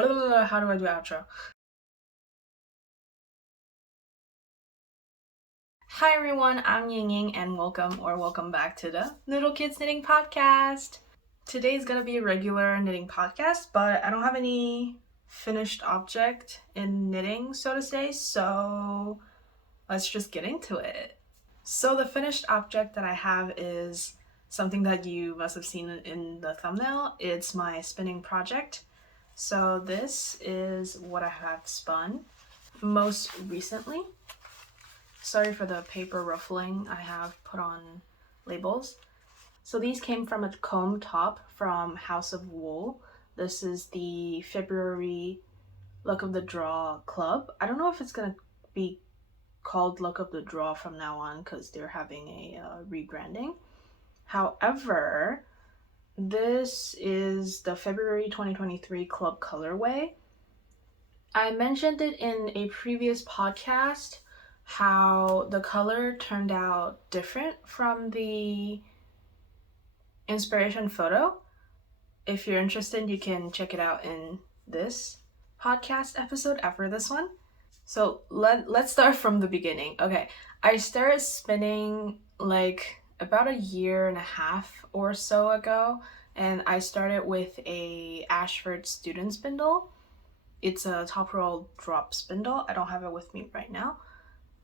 How do I do outro? Hi everyone, I'm Ying Ying and welcome back to the Noodle Kids Knitting Podcast. Today's gonna be a regular knitting podcast, but I don't have any finished object in knitting, so to say, so let's just get into it. So the finished object that I have is something that you must have seen in the thumbnail. It's my spinning project. So this is what I have spun most recently. Sorry for the paper ruffling, I have put on labels. So these came from a comb top from House of Wool. This is the February Luck of the Draw Club. I don't know if it's gonna be called Luck of the Draw from now on because they're having a rebranding. However, this is the February 2023 Club colorway. I mentioned it in a previous podcast how the color turned out different from the inspiration photo. If you're interested, you can check it out in this podcast episode after this one. So let's start from the beginning. Okay, I started spinning like about a year and a half or so ago, and I started with a Ashford student spindle. It's a top roll drop spindle. I don't have it with me right now,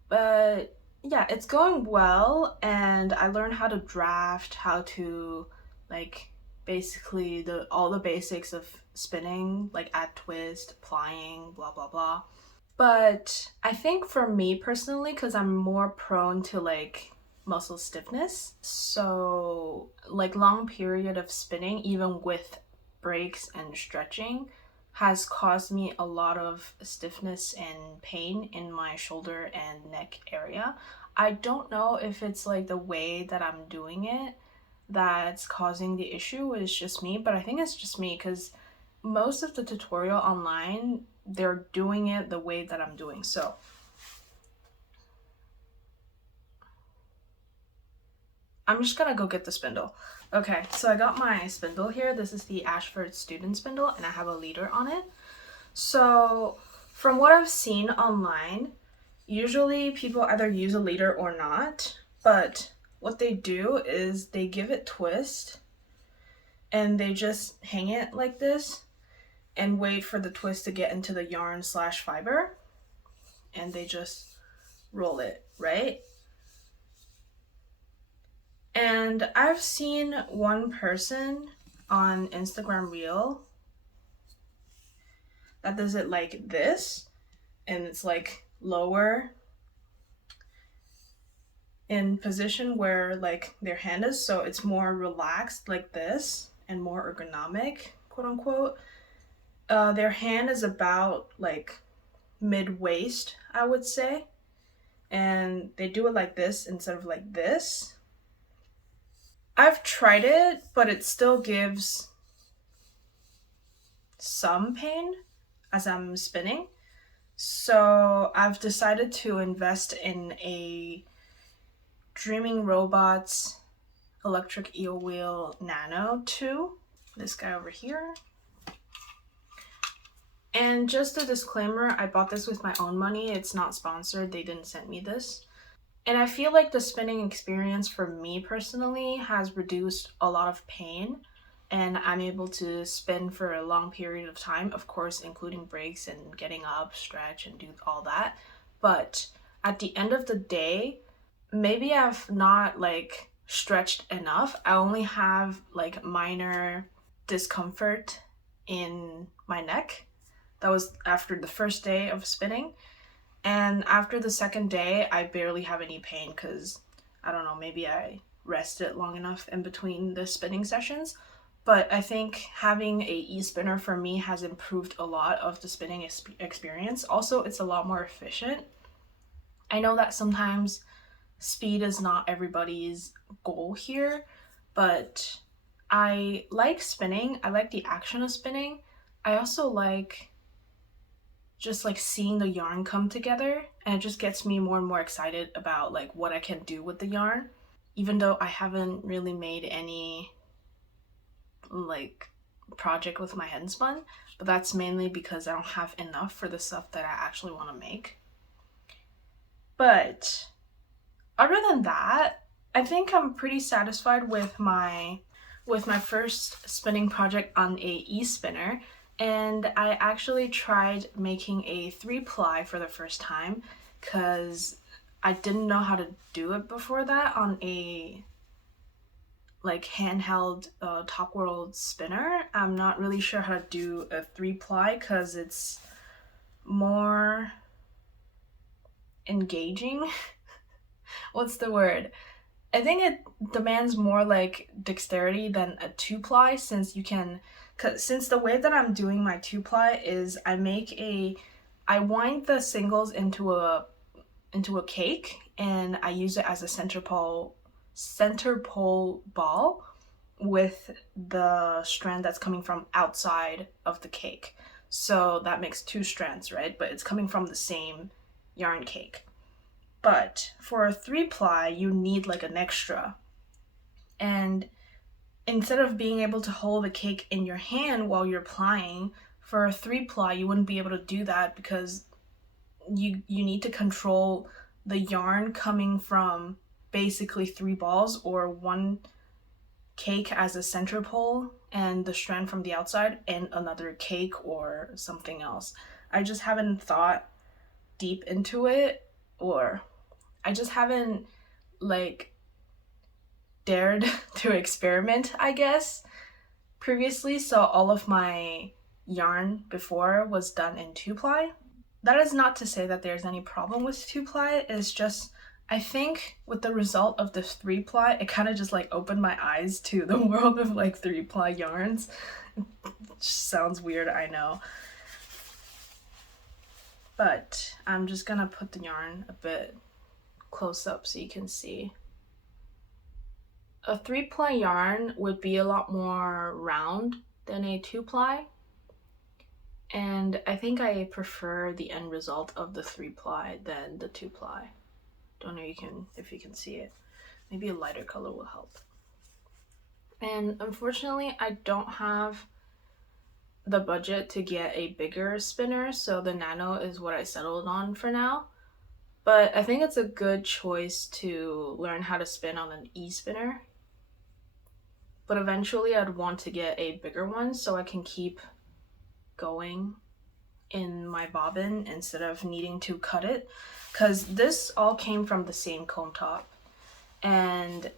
but yeah, it's going well, and I learned how to draft, how to like basically all the basics of spinning, like add twist, plying, blah blah blah. But I think for me personally, because I'm more prone to like muscle stiffness, so like long period of spinning, even with breaks and stretching, has caused me a lot of stiffness and pain in my shoulder and neck area. I don't know if it's like the way that I'm doing it that's causing the issue, or it's just me, but I think it's just me because most of the tutorial online, they're doing it the way that I'm doing. So I'm just gonna go get the spindle. Okay, so I got my spindle here. This is the Ashford student spindle, and I have a leader on it. So from what I've seen online, usually people either use a leader or not, but what they do is they give it twist and they just hang it like this and wait for the twist to get into the yarn / fiber, and they just roll it, right? And I've seen one person on Instagram Reel that does it like this, and it's like lower in position where like their hand is, so it's more relaxed like this and more ergonomic, quote unquote. Their hand is about like mid-waist, I would say, and they do it like this instead of like this. I've tried it, but it still gives some pain as I'm spinning. So I've decided to invest in a Dreaming Robots Electric Eel Wheel Nano 2. This guy over here. And just a disclaimer, I bought this with my own money. It's not sponsored. They didn't send me this. And I feel like the spinning experience for me personally has reduced a lot of pain, and I'm able to spin for a long period of time, of course, including breaks and getting up, stretch, and do all that. But at the end of the day, maybe I've not like stretched enough. I only have like minor discomfort in my neck. That was after the first day of spinning. And after the second day, I barely have any pain because, I don't know, maybe I rested long enough in between the spinning sessions. But I think having a e-spinner for me has improved a lot of the spinning experience. Also, it's a lot more efficient. I know that sometimes speed is not everybody's goal here, but I like spinning. I like the action of spinning. I also like just like seeing the yarn come together, and it just gets me more and more excited about like what I can do with the yarn, even though I haven't really made any like project with my hand spun, but that's mainly because I don't have enough for the stuff that I actually want to make. But other than that, I think I'm pretty satisfied with my first spinning project on a e-spinner, and I actually tried making a 3-ply for the first time because I didn't know how to do it before that on a like handheld Top World spinner. I'm not really sure how to do a 3-ply because it's more engaging. What's the word? I think it demands more like dexterity than a 2-ply, since the way that I'm doing my 2-ply is I wind the singles into a cake, and I use it as a center pole ball with the strand that's coming from outside of the cake. So that makes 2 strands, right? But it's coming from the same yarn cake. But for a 3-ply, you need like an extra. And instead of being able to hold the cake in your hand while you're plying, for a 3-ply, you wouldn't be able to do that because you need to control the yarn coming from basically 3 balls or 1 cake as a center pole and the strand from the outside and another cake or something else. I just haven't thought deep into it, or I just haven't like dared to experiment, I guess, previously. So all of my yarn before was done in 2-ply. That is not to say that there's any problem with 2-ply. It's just, I think with the result of this 3-ply, it kind of just like opened my eyes to the world of like 3-ply yarns. It just sounds weird, I know. But I'm just gonna put the yarn a bit close up so you can see. A 3-ply yarn would be a lot more round than a 2-ply. And I think I prefer the end result of the 3-ply than the 2-ply. Don't know if you can see it. Maybe a lighter color will help. And unfortunately, I don't have the budget to get a bigger spinner, so the Nano is what I settled on for now. But I think it's a good choice to learn how to spin on an e-spinner. But eventually I'd want to get a bigger one so I can keep going in my bobbin instead of needing to cut it, because this all came from the same comb top, and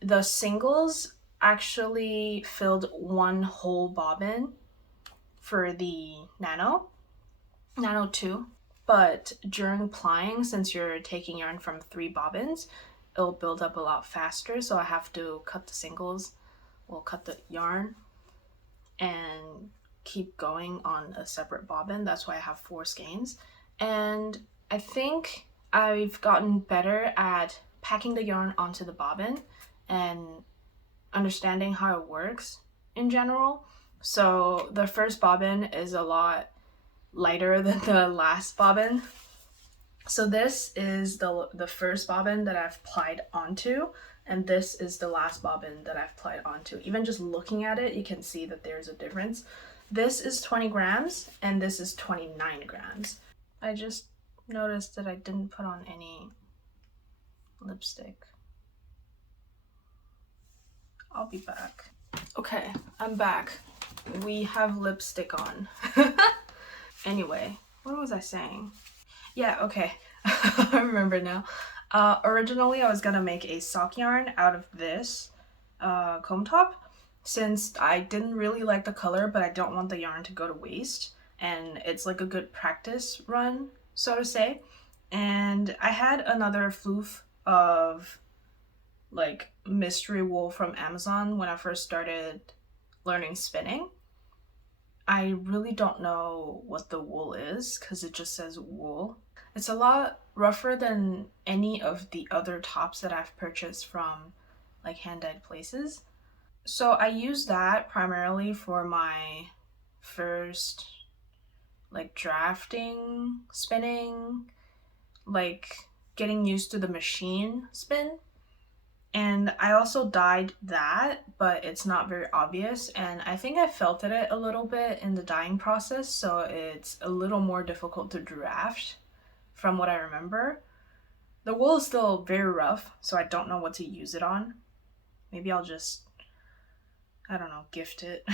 the singles actually filled 1 whole bobbin for the Nano 2, but during plying, since you're taking yarn from 3 bobbins, it'll build up a lot faster, so I have to cut the yarn and keep going on a separate bobbin. That's why I have 4 skeins. And I think I've gotten better at packing the yarn onto the bobbin and understanding how it works in general. So the first bobbin is a lot lighter than the last bobbin. So this is the first bobbin that I've plied onto, and this is the last bobbin that I've plied onto. Even just looking at it, you can see that there's a difference. This is 20 grams and this is 29 grams. I just noticed that I didn't put on any lipstick. I'll be back. Okay, I'm back. We have lipstick on. Anyway, what was I saying? Yeah, okay. I remember now. Originally, I was gonna make a sock yarn out of this comb top, since I didn't really like the color, but I don't want the yarn to go to waste, and it's like a good practice run, so to say. And I had another floof of like mystery wool from Amazon when I first started learning spinning. I really don't know what the wool is because it just says wool. It's a lot rougher than any of the other tops that I've purchased from like hand-dyed places. So I use that primarily for my first like drafting, spinning, like getting used to the machine spin. And I also dyed that, but it's not very obvious. And I think I felted it a little bit in the dyeing process, so it's a little more difficult to draft from what I remember. The wool is still very rough, so I don't know what to use it on. Maybe I'll just, I don't know, gift it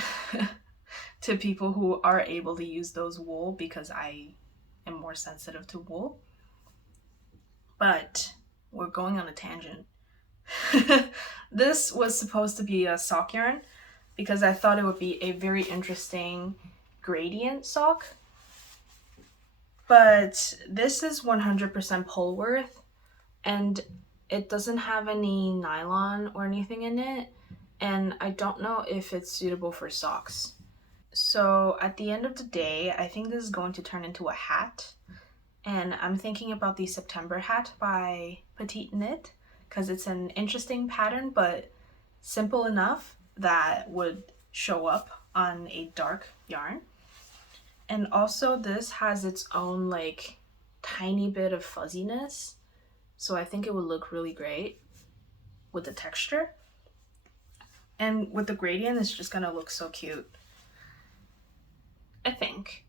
to people who are able to use those wool, because I am more sensitive to wool. But we're going on a tangent. This was supposed to be a sock yarn because I thought it would be a very interesting gradient sock. But this is 100% Polworth, and it doesn't have any nylon or anything in it, and I don't know if it's suitable for socks. So at the end of the day, I think this is going to turn into a hat, and I'm thinking about the September hat by Petite Knit because it's an interesting pattern but simple enough that would show up on a dark yarn. And also this has its own like tiny bit of fuzziness, so I think it would look really great with the texture. And with the gradient, it's just gonna look so cute, I think.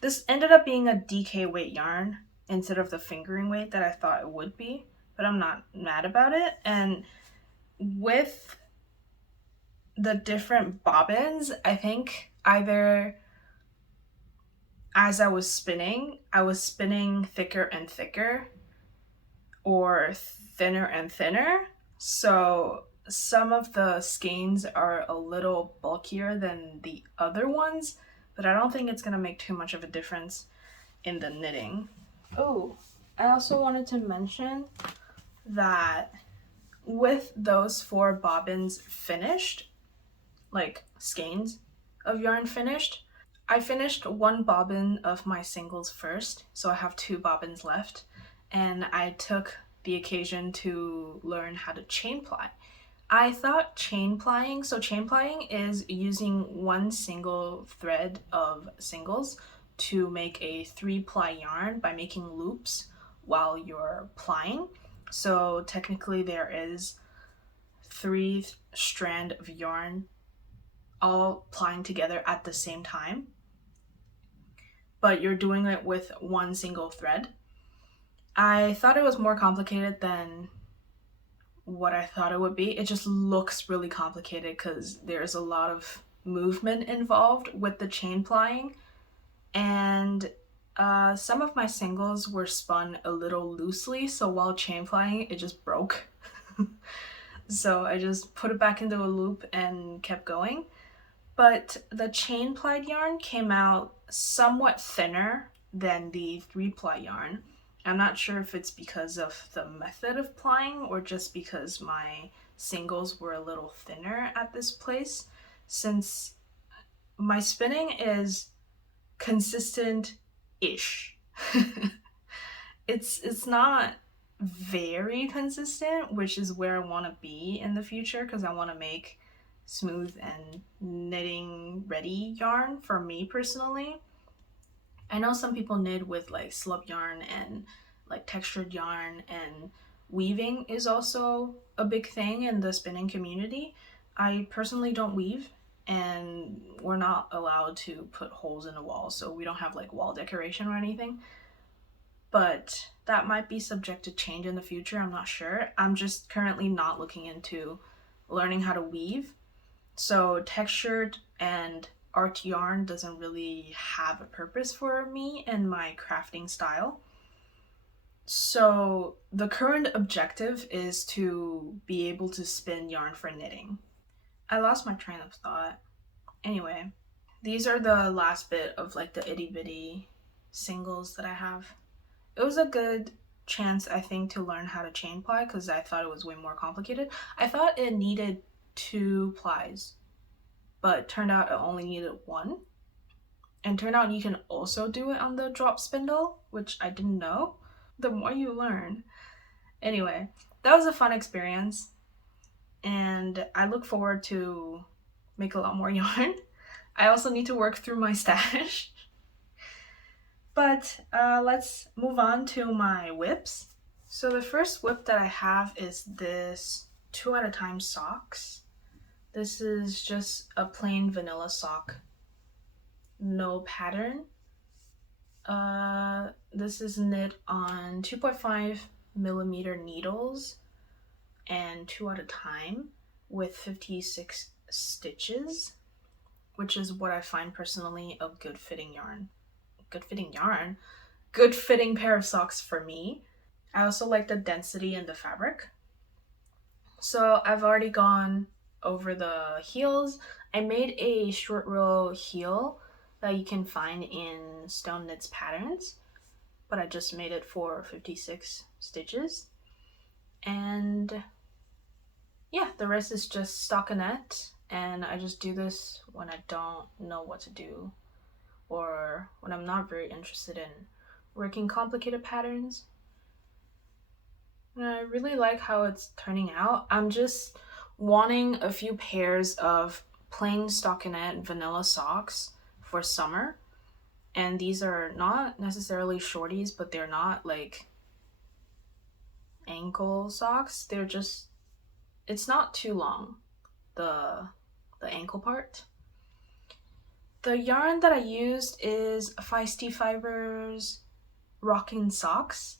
This ended up being a DK weight yarn instead of the fingering weight that I thought it would be, but I'm not mad about it. And with the different bobbins, I think either as I was spinning thicker and thicker or thinner and thinner. So some of the skeins are a little bulkier than the other ones, but I don't think it's gonna make too much of a difference in the knitting. Oh, I also wanted to mention that with those 4 bobbins finished, like skeins of yarn finished, I finished 1 bobbin of my singles first, so I have 2 bobbins left, and I took the occasion to learn how to chain ply. I thought chain plying is using 1 single thread of singles to make a 3-ply yarn by making loops while you're plying. So technically there is 3 strands of yarn all plying together at the same time, but you're doing it with 1 single thread. I thought it was more complicated than what I thought it would be. It just looks really complicated because there's a lot of movement involved with the chain plying, and some of my singles were spun a little loosely, so while chain plying it just broke. So I just put it back into a loop and kept going. But the chain plied yarn came out somewhat thinner than the 3-ply yarn. I'm not sure if it's because of the method of plying or just because my singles were a little thinner at this place, since my spinning is consistent-ish. It's not very consistent, which is where I want to be in the future, because I want to make smooth and knitting ready yarn for me personally. I know some people knit with like slub yarn and like textured yarn, and weaving is also a big thing in the spinning community. I personally don't weave, and we're not allowed to put holes in the wall, so we don't have like wall decoration or anything. But that might be subject to change in the future, I'm not sure. I'm just currently not looking into learning how to weave. So textured and art yarn doesn't really have a purpose for me and my crafting style. So the current objective is to be able to spin yarn for knitting. I lost my train of thought. Anyway, these are the last bit of like the itty bitty singles that I have. It was a good chance, I think, to learn how to chain ply because I thought it was way more complicated. I thought it needed 2 plies, but turned out it only needed 1. And turned out you can also do it on the drop spindle, which I didn't know. The more you learn. Anyway, that was a fun experience, and I look forward to make a lot more yarn. I also need to work through my stash. But let's move on to my whips. So the first whip that I have is this 2 at a time socks. This is just a plain vanilla sock, no pattern. This is knit on 2.5 millimeter needles and 2 at a time with 56 stitches, which is what I find personally a good fitting yarn. Good fitting pair of socks for me. I also like the density in the fabric. So I've already gone over the heels. I made a short row heel that you can find in Stone Knits patterns, but I just made it for 56 stitches. And yeah, the rest is just stockinette, and I just do this when I don't know what to do or when I'm not very interested in working complicated patterns. And I really like how it's turning out. I'm just wanting a few pairs of plain stockinette vanilla socks for summer. And these are not necessarily shorties, but they're not like ankle socks. They're just, it's not too long, the ankle part. The yarn that I used is Feisty Fibres Rocking Socks,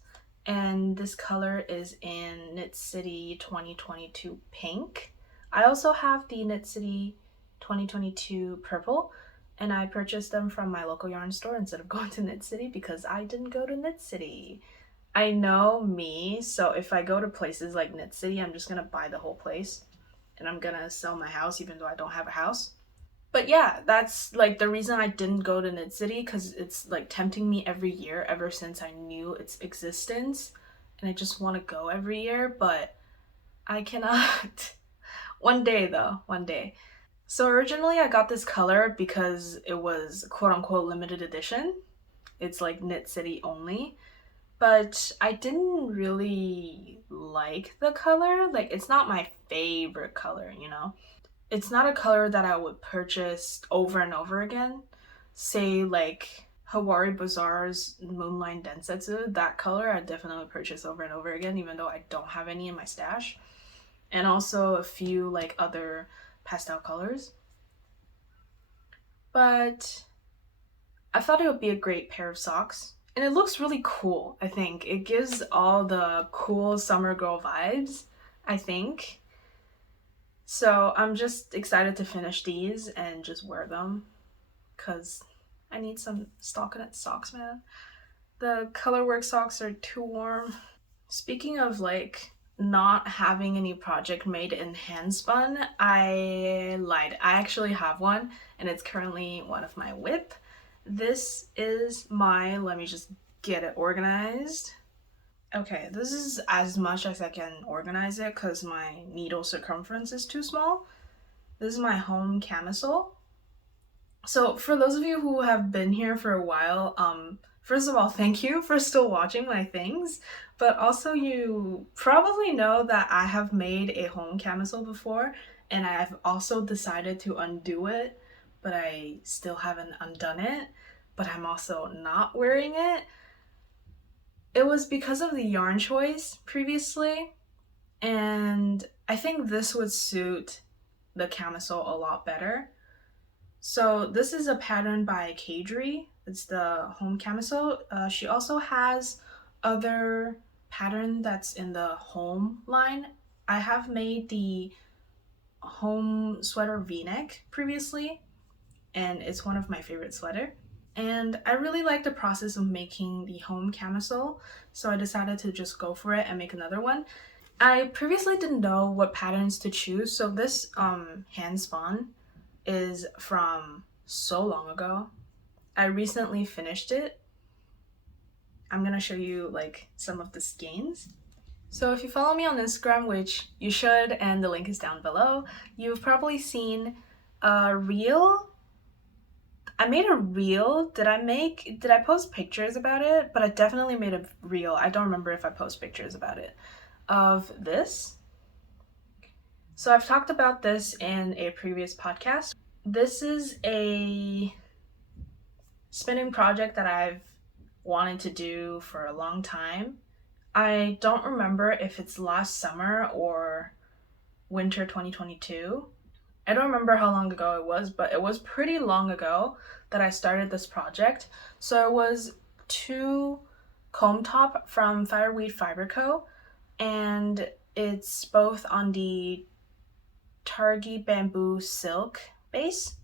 and this color is in Knit City 2022 pink. I also have the Knit City 2022 purple, and I purchased them from my local yarn store instead of going to Knit City because I didn't go to Knit City. I know me, so if I go to places like Knit City, I'm just gonna buy the whole place and I'm gonna sell my house even though I don't have a house. But yeah, that's like the reason I didn't go to Knit City, because it's like tempting me every year ever since I knew its existence, and I just want to go every year, but I cannot. One day though, one day. So originally I got this color because it was quote unquote limited edition. It's like Knit City only. But I didn't really like the color. Like, it's not my favorite color, you know? It's not a color that I would purchase over and over again. Say like Hawari Bazaar's Moonline Densetsu, that color I definitely purchase over and over again, even though I don't have any in my stash. And also a few like other pastel colors. But I thought it would be a great pair of socks. And it looks really cool, I think. It gives all the cool summer girl vibes, I think. So I'm just excited to finish these and just wear them, because I need some stockinette socks, man. The colorwork socks are too warm. Speaking of like not having any project made in handspun, I lied. I actually have one, and it's currently one of my whip. This is my, let me just get it organized. Okay, this is as much as I can organize it because my needle circumference is too small. This is my home camisole. So for those of you who have been here for a while, first of all, thank you for still watching my things, but also you probably know that I have made a home camisole before, and I've also decided to undo it, but I still haven't undone it, but I'm also not wearing it. It was because of the yarn choice previously, and I think this would suit the camisole a lot better. So this is a pattern by Caidree. It's the home camisole. She also has other pattern that's in the home line. I have made the home sweater v-neck previously, and it's one of my favorite sweater. And I really like the process of making the home camisole, so I decided to just go for it and make another one. I previously didn't know what patterns to choose, so this hand spun is from so long ago. I recently finished it. I'm gonna show you like some of the skeins. So if you follow me on Instagram, which you should, and the link is down below, you've probably seen a reel. I made a reel. Did I post pictures about it? But I definitely made a reel. I don't remember if I post pictures about it. Of this. So I've talked about this in a previous podcast. This is a spinning project that I've wanted to do for a long time. I don't remember if it's last summer or winter 2022. I don't remember how long ago it was, but it was pretty long ago that I started this project. So it was 2 comb top from Fireweed Fibre Co. And it's both on the Targi bamboo silk base.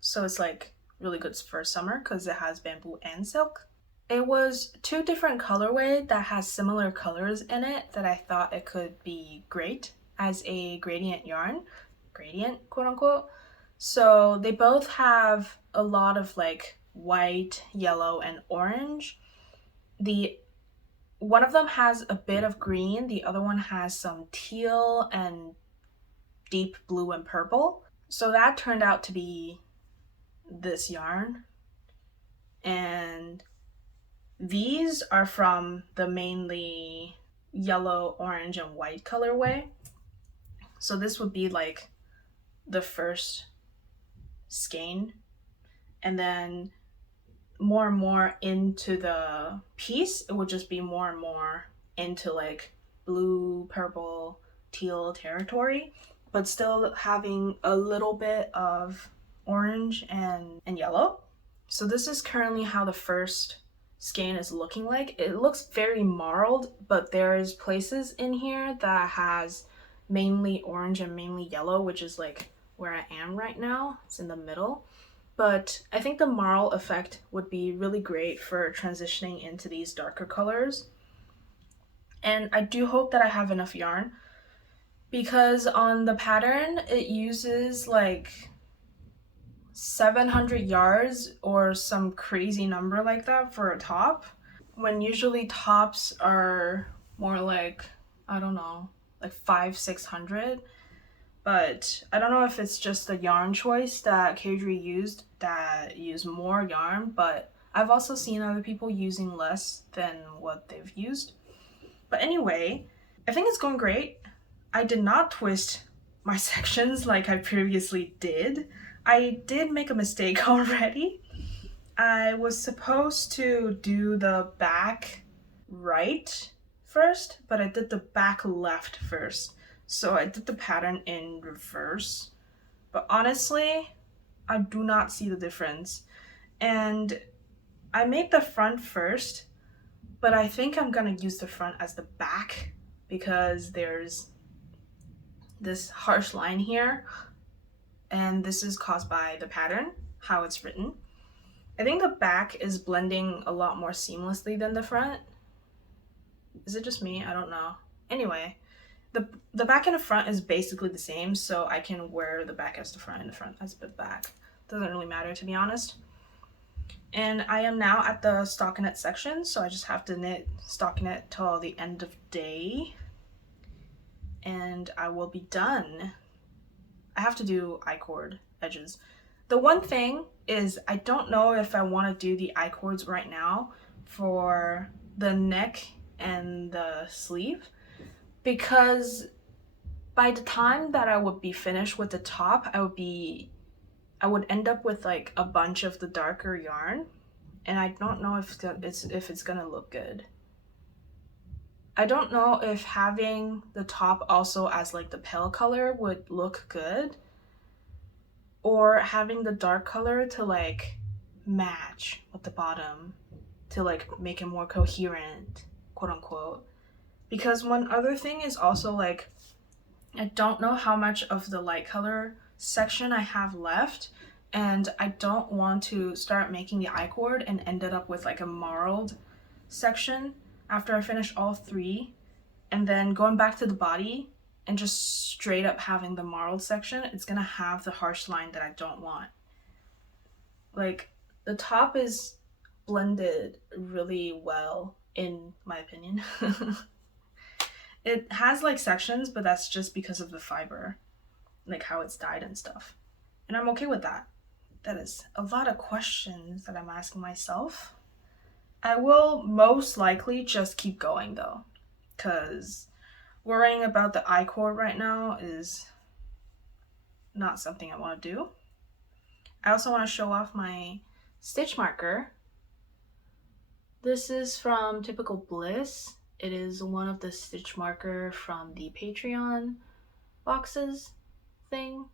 So it's like really good for summer because it has bamboo and silk. It was 2 different colorway that has similar colors in it that I thought it could be great as a gradient yarn. Gradient, quote unquote. So they both have a lot of like white, yellow, and orange. One of them has a bit of green, the other one has some teal and deep blue and purple. So that turned out to be this yarn. And these are from the mainly yellow, orange, and white colorway. So this would be like the first skein, and then more and more into the piece it would just be more and more into like blue, purple, teal territory, but still having a little bit of orange and yellow. So this is currently how the first skein is looking like. It looks very marled, but there's places in here that has mainly orange and mainly yellow, which is like where I am right now. It's in the middle. But I think the marl effect would be really great for transitioning into these darker colors. And I do hope that I have enough yarn, because on the pattern it uses like 700 yards or some crazy number like that for a top, when usually tops are more like, I don't know, like 500-600. But I don't know if it's just the yarn choice that Caidree used that used more yarn, but I've also seen other people using less than what they've used. But anyway, I think it's going great. I did not twist my sections like I previously did. I did make a mistake already. I was supposed to do the back right first, but I did the back left first. So I did the pattern in reverse. But honestly, I do not see the difference. And I made the front first, but I think I'm gonna use the front as the back because there's this harsh line here, and this is caused by the pattern, how it's written. I think the back is blending a lot more seamlessly than the front. Is it just me? I don't know. Anyway, the back and the front is basically the same, so I can wear the back as the front and the front as the back. Doesn't really matter, to be honest. And I am now at the stockinette section, so I just have to knit stockinette till the end of day, and I will be done. I have to do I-cord edges. The one thing is I don't know if I want to do the I-cords right now for the neck and the sleeve, because by the time that I would be finished with the top, I would end up with like a bunch of the darker yarn, and I don't know if it's gonna look good. I don't know if having the top also as like the pale color would look good, or having the dark color to like match with the bottom to like make it more coherent, quote unquote. Because one other thing is also like, I don't know how much of the light color section I have left, and I don't want to start making the I-cord and ended up with like a marled section after I finish all 3, and then going back to the body and just straight up having the marled section. It's gonna have the harsh line that I don't want. Like, the top is blended really well, in my opinion. It has like sections, but that's just because of the fiber, like how it's dyed and stuff. And I'm okay with that. That is a lot of questions that I'm asking myself. I will most likely just keep going though, because worrying about the I-cord right now is not something I want to do. I also want to show off my stitch marker. This is from Typical Bliss. It is one of the stitch marker from the Patreon boxes thing.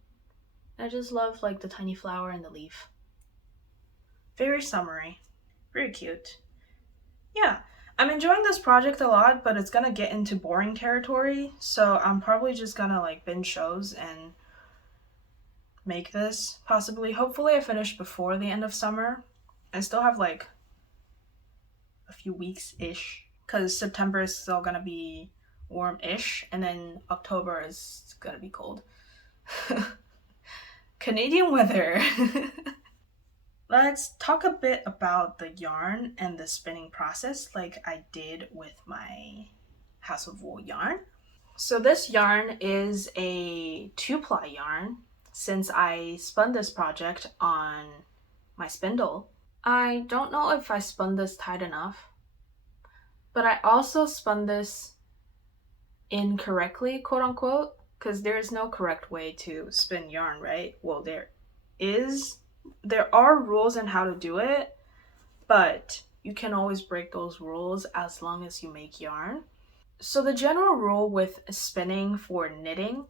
I just love like the tiny flower and the leaf. Very summery. Very cute. Yeah, I'm enjoying this project a lot, but it's gonna get into boring territory, so I'm probably just gonna like binge shows and make this, possibly. Hopefully I finish before the end of summer. I still have like a few weeks-ish, because September is still gonna be warm-ish, and then October is gonna be cold. Canadian weather. Let's talk a bit about the yarn and the spinning process like I did with my House of Wool yarn. So this yarn is a 2-ply yarn. Since I spun this project on my spindle, I don't know if I spun this tight enough, but I also spun this incorrectly, quote unquote, because there is no correct way to spin yarn, right? Well, there are rules on how to do it, but you can always break those rules as long as you make yarn. So the general rule with spinning for knitting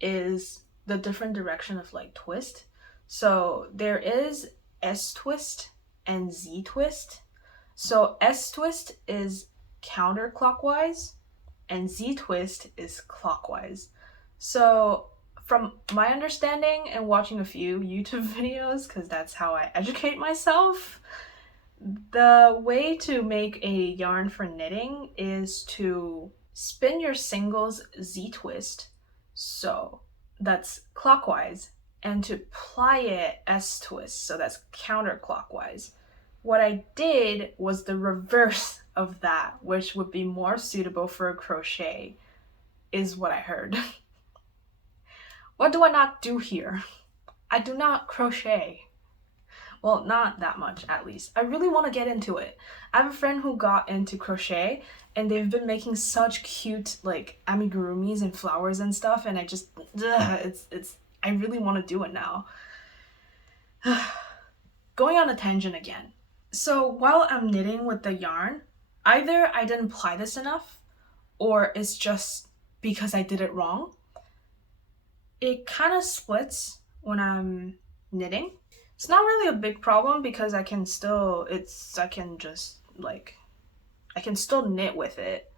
is the different direction of like twist. So there is S twist and Z twist. So S twist is counterclockwise and Z twist is clockwise. So from my understanding and watching a few YouTube videos, because that's how I educate myself, the way to make a yarn for knitting is to spin your singles Z twist, so that's clockwise, and to ply it S twist, so that's counterclockwise. What I did was the reverse of that, which would be more suitable for a crochet, is what I heard. What do I not do here? I do not crochet. Well, not that much, at least. I really want to get into it. I have a friend who got into crochet, and they've been making such cute, like, amigurumis and flowers and stuff, and I just, I really want to do it now. Going on a tangent again. So while I'm knitting with the yarn, either I didn't ply this enough, or it's just because I did it wrong. It kind of splits when I'm knitting. It's not really a big problem because I can still knit with it.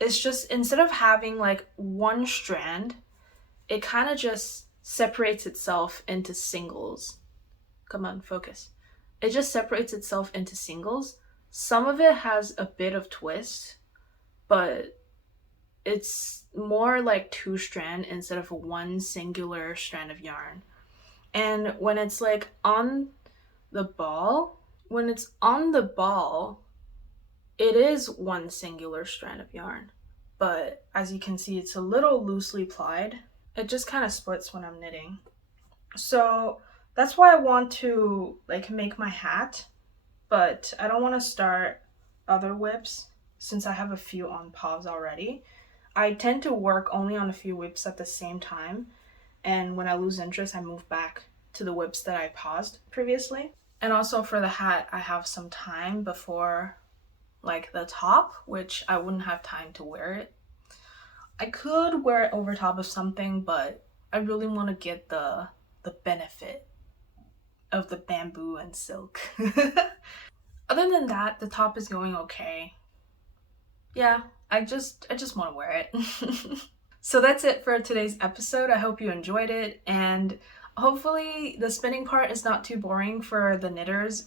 It's just instead of having like one strand, it kind of just separates itself into singles. Come on, focus. It just separates itself into singles. Some of it has a bit of twist, but it's more like 2-strand instead of one singular strand of yarn. And when it's like on the ball, it is one singular strand of yarn. But as you can see, it's a little loosely plied. It just kind of splits when I'm knitting. So that's why I want to like make my hat, but I don't want to start other whips since I have a few on pause already. I tend to work only on a few whips at the same time, and when I lose interest, I move back to the whips that I paused previously. And also for the hat, I have some time before like the top, which I wouldn't have time to wear it. I could wear it over top of something, but I really want to get the benefit of the bamboo and silk. Other than that, the top is going okay. Yeah, I just want to wear it. So that's it for today's episode. I hope you enjoyed it, and hopefully the spinning part is not too boring for the knitters,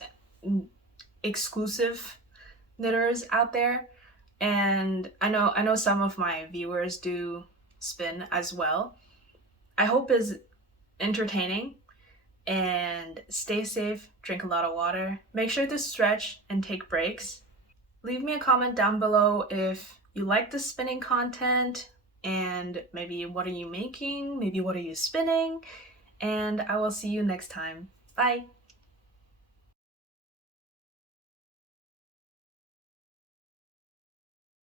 exclusive knitters out there. And I know some of my viewers do spin as well. I hope it's entertaining, and stay safe, drink a lot of water, make sure to stretch and take breaks. Leave me a comment down below if you like the spinning content, and maybe what are you making, maybe what are you spinning, and I will see you next time. Bye!